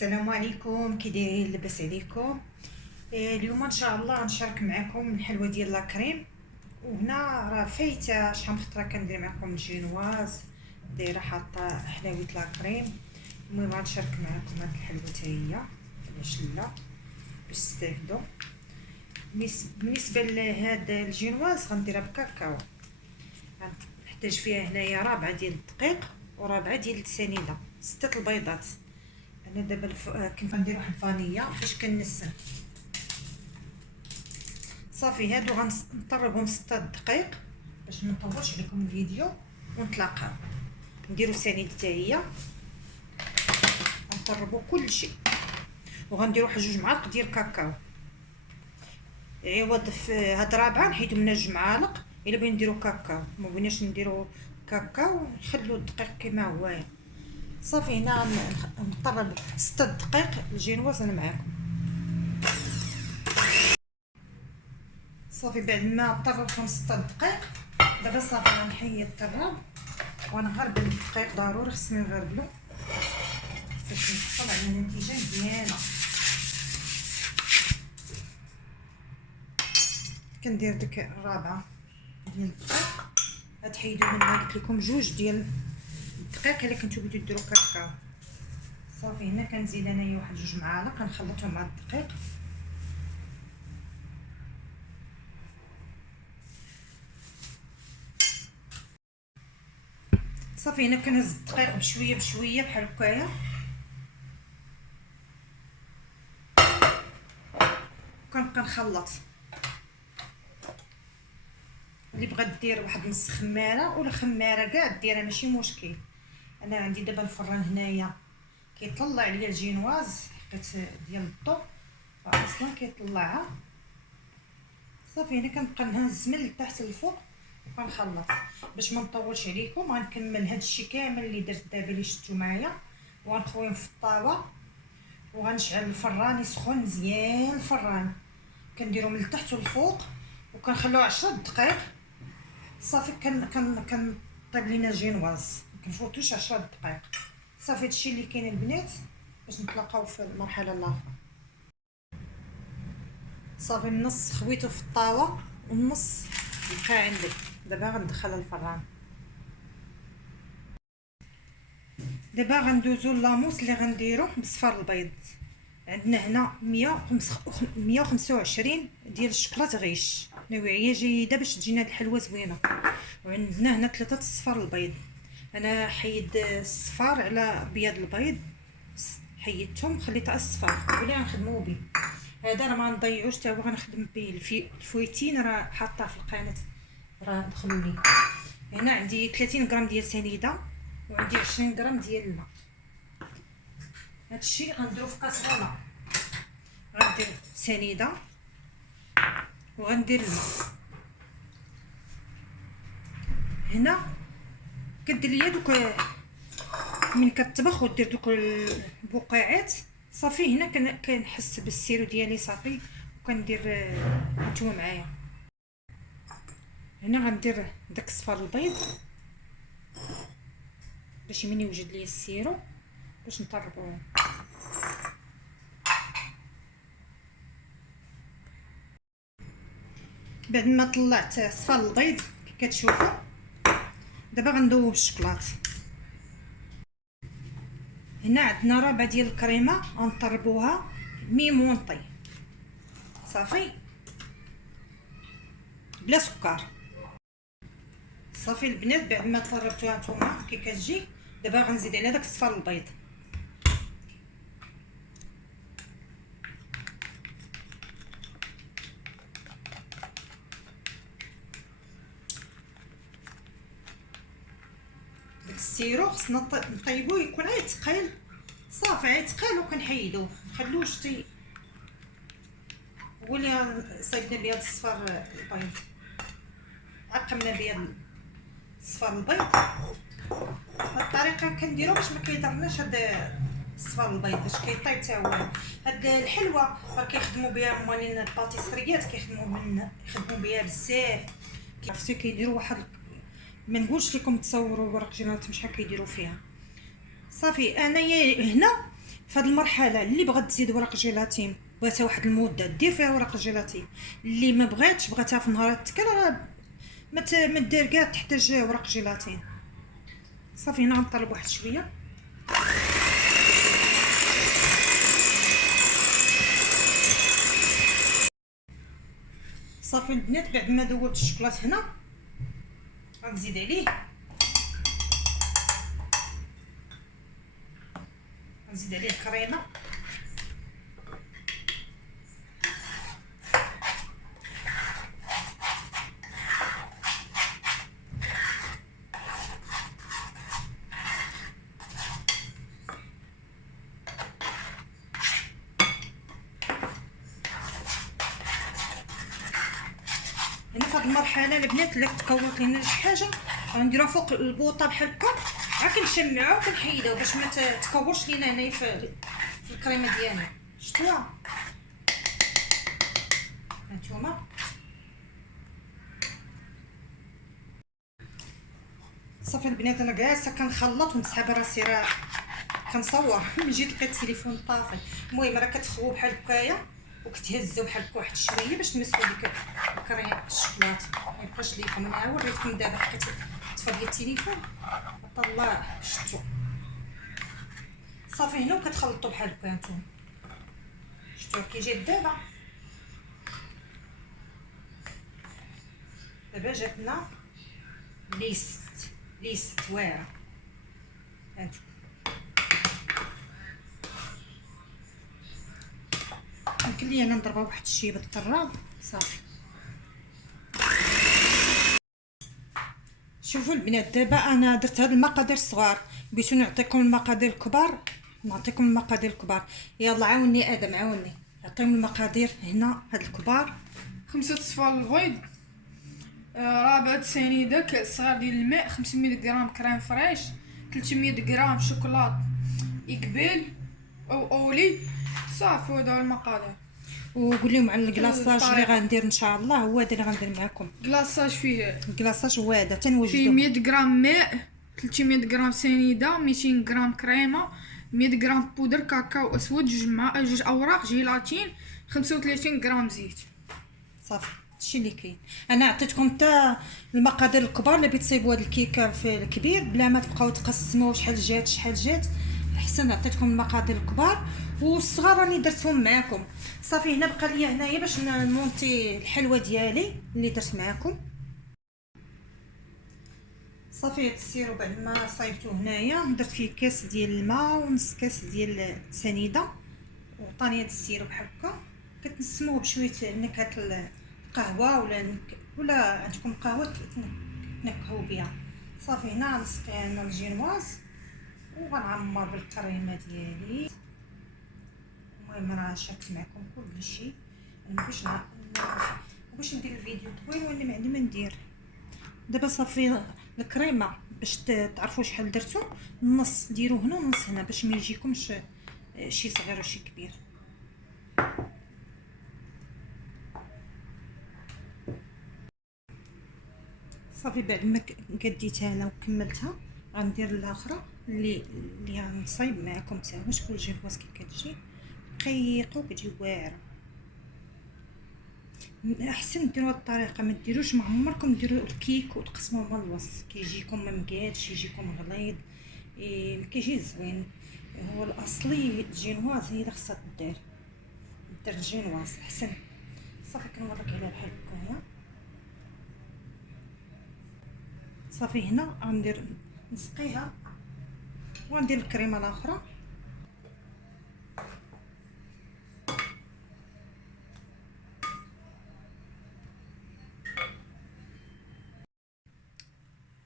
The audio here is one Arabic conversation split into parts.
السلام عليكم، كي دايرين؟ لاباس عليكم؟ اليوم ان شاء الله نشارك معكم الحلوه ديال لاكريم. وهنا راه فايته شحال من خطره كندير معكم الجينواز، دايره حاطه حلاوه لاكريم. المهم غنشارك معكم هاد الحلوه حتى هي، علاش لا؟ باش تستافدوا. بالنسبه لهاد الجينواز غنديرها بكاكاو. غنحتاج فيها هنايا ربعه ديال الدقيق وربعه ديال السنيده، 6 البيضات. انا دابا كنت غندير واحد الفانيلا باش كنسن. صافي هادو غنطربهم 6 دقائق باش ما نطولش عليكم الفيديو ونتلاقاو. نديرو سنيد حتى هي، غنطربوا كلشي، وغنديرو واحد 2 معالق ديال كاكاو. عوض في هاد رابعه نحيدو منها 2 معالق الا بغينا نديرو كاكاو. ما بغيناش نديرو كاكاو نخلو الدقيق كما هو. صافي هنا نطرب 6 دقائق الجينواز. انا معاكم. صافي بعد ما طربتهم 6 دقائق دابا صافي غنحيد الطراب وغنغربل الدقيق. ضروري خصني نغربلو باش نحصل على نتيجه مزيانه. كندير ديك الرابعه ديال الدقيق، غتحيدو منها قلت لكم 2 ديال الدقيق الا كنتو بغيتو ديروا كاكاو. صافي هنا كنزيد انايا واحد 2 معالق كنخلطهم مع الدقيق. صافي هنا كنهز الدقيق بشويه بشويه بحال هكايا، وكنبقى نخلط. اللي بغات دير واحد نص خماره ولا خماره كاع ديرها ماشي مشكل. انا عندي دابا الفران هنايا كيطلع ليا الجينواز حيت ديال الضو اصلا كيطلعها. صافي هنا كنبقى نهز من التحت للفوق وكنخلط. باش ما نطولش عليكم غنكمل هادشي كامل اللي درت دابا اللي شفتو معايا، وغنخويهم في الطاوه وغنشعل الفران يسخن مزيان. الفران كنديرو من التحت والفوق وكنخلوه 10 دقائق. صافي طيب لينا الجينواز مكنفوتوش 10 دقائق. صافي هادشي اللي كاين البنات باش نتلاقاو في المرحله الاخرى. صافي النص خويته في الطاوه والنص بقى عندي. دابا غندخلها الفران. دابا غندوزو لاموس اللي غنديرو بصفار البيض. عندنا هنا 125 ديال الشكلاط غيش، نوعيه جيده باش تجينا الحلوه زوينه. وعندنا هنا 3 صفار البيض. انا حيد الصفار على بياض البيض، حيدتهم خليت الصفار ولا غنخدمو به. هذا راه ما نضيعوش حتى هو، غنخدم به الفويتين راه حاطاه في القناه راه دخلوا لي. هنا عندي 30 غرام ديال سنيده وعندي 20 غرام ديال الماء. هادشي غنديرو في كاسرونه. غندير سنيده وغندير الماء. هنا كدير ليا دوك من كتطبخ ودير دوك البقعات. صافي هنا كنحس بالسيرو ديالي صافي وكندير نتوما معايا. هنا غندير داك صفار البيض باش من يوجد لي السيرو باش نطربوه. بعد ما طلعت صفار البيض كي كتشوفوا دابا غندوب الشكلاط. هنا عندنا ربعه ديال الكريمه غنطربوها ميمونطي صافي بلا سكر. صافي البنات بعد ما طربتوها نتوما كي كتجي دابا غنزيد على داك صفار البيض. داك السيرو خصنا نطيبوه يكون غير ثقيل. صافي غير ثقيل وكنحيدوه نخلوه حتى هو اللي صايبنا بيض الصفار البيض. عقمنا بيض صفار البيض. هاد الطريقه كنديرو باش ما كيضرناش هاد صفار البيض باش كيطيب حتى هو. هاد الحلوه راه كيخدموا بها موالين الباتيسريات، يخدموا بها بزاف. عرفتي كيديروا واحد ما نقولش لكم تصوروا ورق جينات شحال كيديروا فيها. صافي انايا هنا في هذه المرحله اللي بغات تزيد ورق جيلاتين بغاتها واحد المده دير فيها ورق جيلاتين، اللي ما بغاتش بغاتها في نهار التكل راه ما دير كاع تحتاج ورق جيلاتين. صافي هنا غنطلب واحد شويه. صافي البنات بعد ما ذوبت الشوكولات هنا غنزيد عليه الكريمه. هنا في هذه المرحله البنات الا تكورت لينا شي حاجه غنديروها فوق البوطه بحال هكا، عا كنشمعوها وكنحيدوها باش ما تكورش لينا هنايا في الكريمه ديالنا. شفتوها هانتوما؟ صافي البنات انا جالسه كنخلط ونسحب راسي راه كنصور من جيت لقيت التليفون طافي. المهم راه كتخوو بحال هكايا وكتهزوا بحال هكا واحد شويه باش تمسكوا ديك الكريمه الشوكولاته. ما يبقاش ليكم، انا وريتكم دابا حكيت طفى لي التليفون الله شفتوا. صافي هنا وكتخلطوا بحال هكا نتوما، شفتوا كي جات دابا جاتنا ليست واعره. هانتوما يمكن لي انا نضربها واحد الشيء بالطراب. صافي شوفوا البنات دابا انا درت هاد المقادير الصغار، بغيتو نعطيكم المقادير الكبار نعطيكم المقادير الكبار. يلا عاوني ادم عاوني، عطيهم المقادير هنا هاد الكبار. 5 صفار البيض، رابعة سنيدة، كأس صغير ديال الماء، 500 غرام كريم فريش، 300 غرام شوكولات إقبال أو أولي. صافي هذا المقادير. وقول لهم على الكلاصاج اللي غندير ان شاء الله، هو هذا اللي غندير معكم. كلاصاج فيه الكلاصاج هو هذا تنوجدو فيه 100 غرام ماء، 300 غرام سنيدة، 200 غرام كريمة، 100 غرام بودر كاكاو اسود، جوج اوراق جيلاتين، 35 غرام زيت. صافي هادشي اللي كاين. انا عطيتكم حتى المقادير الكبار اللي بتصيبوا هذا الكيكه في الكبير بلا ما تبقاو تقسموا شحال جات احسن. عطيتكم المقادير الكبار والصغار راني درتهم معكم. صافي هنا بقى لي هنايا باش نمونتي الحلوه ديالي اللي درت معكم. صافي هاد السيرو بعد ما صايبته هنايا درت فيه كاس ديال الماء ونص كاس ديال سنيده وطانيه السيرو بحال هكا. كتنسموه بشويه نكهه القهوه ولا عندكم قهوه تنكهوا بها. صافي هنا غنسقي انا الجينواز وغنعمر بالكريمه ديالي. المهم راه شاركت معكم كل شيء، انا باش ندير الفيديو طويل وانا ما عندي ما ندير. دابا صافي الكريمه باش تعرفوا شحال درتو، النص ديروا هنا ونص هنا باش ما يجيكمش شي صغير وشي كبير. صافي بعد ما كديتها انا وكملتها غندير الاخرى اللي غنصايب معكم حتى هو شكون الجينواز كي كتجي رقيقه وكتجي واعره. احسن ديروا هاد الطريقه، ما ديروش ما عمركم ديروا الكيك وتقسموه مع الوسط كيجيكم ما مقادش يجيكم غليظ ما كيجي زوين. هو الاصلي الجينواز هي اللي خصها دير الجينواز احسن. صافي كنوريك عليها بحال هكايا. صافي هنا غندير نسقيها وغندير الكريمه الاخرى.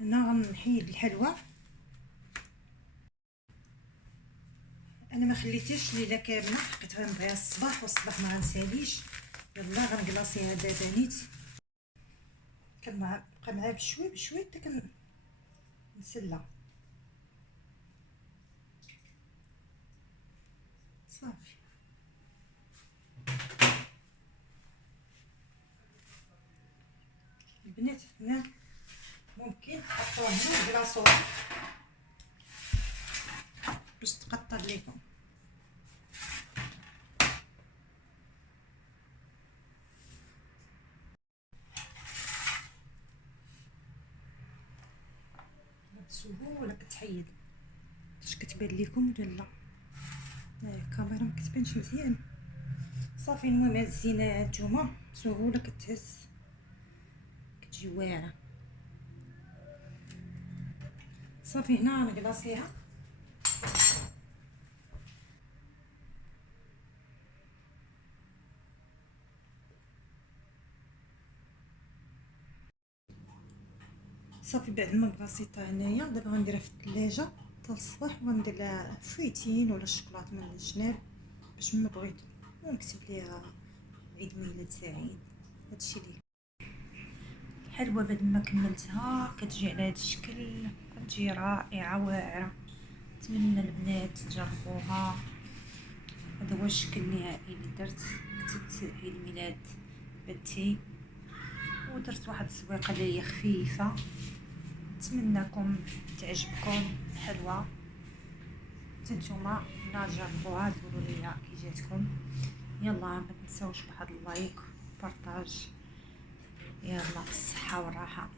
هنا غنحيد الحلوى، انا ما خليتهاش ليله كامله حقيت غنبغيها الصباح والصباح ما غنساليش. يلا غنكلاصيها دابا نيت كنبقى معاها بشوي بشوي حتى كنسلى. صافي البنات هنا ممكن تحطوها هنا كلاصوها باش تقطر ليكم. سهوله كتحيد. واش كتبان لكم ولا لا؟ الكاميرا ما كتبانش مزيان. صافي المهم هاد الزينه نتوما سهوله كتهز، كتجي واعره. صافي هنا نكلاصيها. صافي بعد ما كلاصيتها هنايا دابا غنديرها في الثلاجه حتى الصباح، وغندير لها فويتين ولا الشوكولاط من الجناب باش ما بغيت، ونكتب ليها عيد ميلاد سعيد. هادشي ليه الحلوه بعد ما كملتها كتجي على هاد الشكل، كتجي رائعه واعره. نتمنى البنات تجربوها. هذا هو الشكل النهائي اللي درت. كتبت عيد ميلاد بنتي ودرت واحد الزويقه اللي هي خفيفه. نتمنىكم تعجبكم الحلوه. نتوما جربوها تقولوا لي كي جاتكم. يلا ما تنساوش بواحد اللايك، بارطاج. يلا الصحه والراحه.